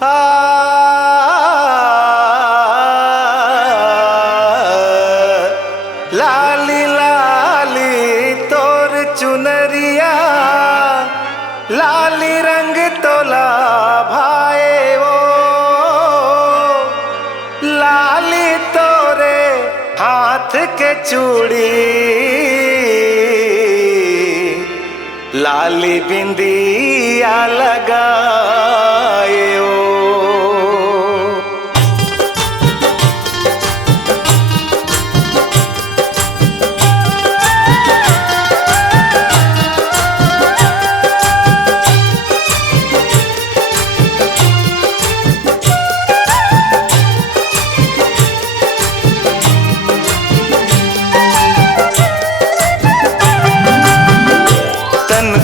आ लाली लाली तोर चुनरिया, लाली रंग तोला भाए वो, लाली तोरे हाथ के चूड़ी, लाली बिंदिया लगाए ओ।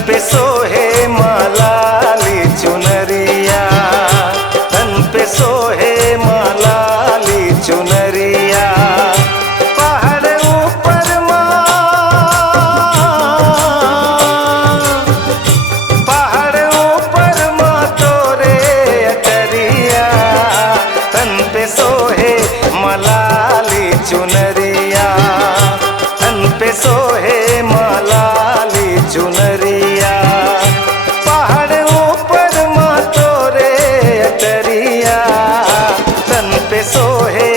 पे सोहे मालाली चुनरिया, तन पे सोहे मालाली चुनरिया, पहाड़ ऊपर पहाड़ ऊपर तोरे अटरिया, तन पे सोहे मालाली चुनरिया, तन पे सोहे मालाली चुनरिया, पहाड़ ऊपर तोरे अटरिया, तन पे सोहे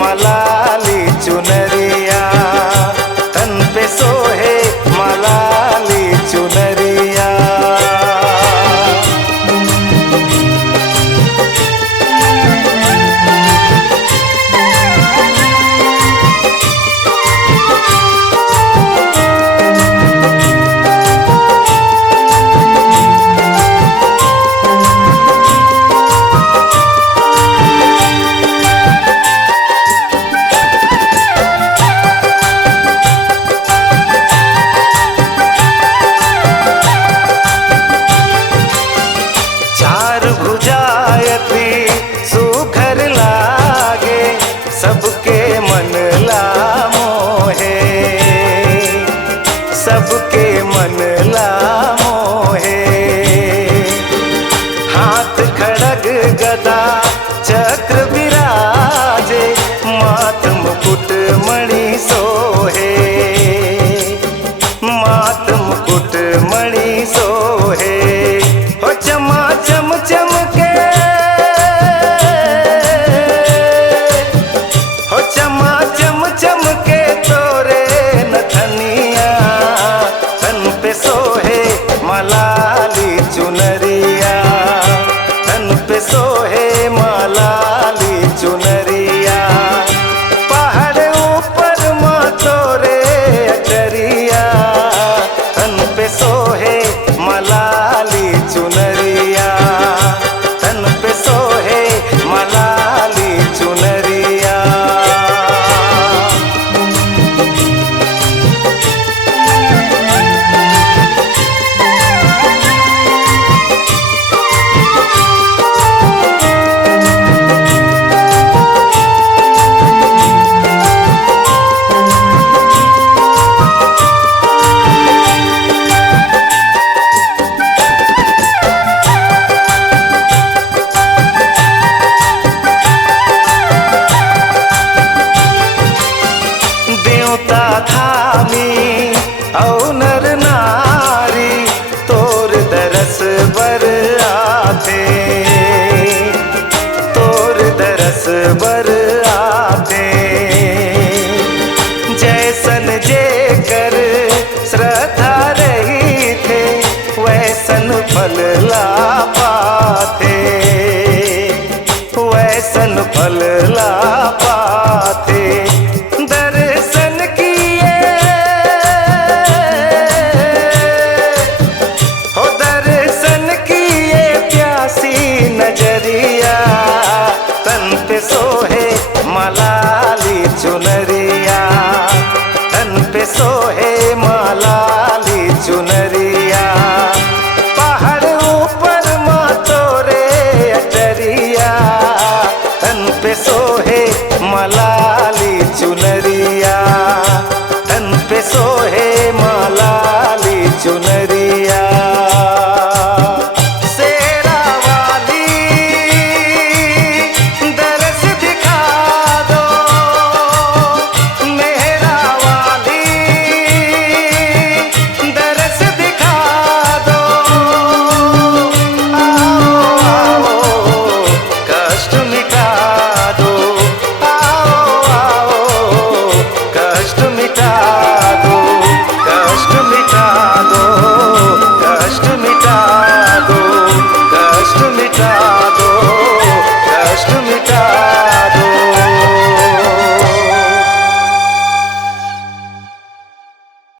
मलाली चुनरिया, तन पे सोहे मलाली चुनरिया। भुजायती सुघर लागे, सबके मन ला मोहे, सबके मन ला मोहे, हाथ खड़ग गदा चक्र विराजे, माथ मुकुट मणि सोहे, माथ मुकुट मणि सोहे, हो चमा चम चमके, हो चमा चम चमके तोरे नथनिया, तन पे सोहे मलाली चुनरिया, तन पे सोहे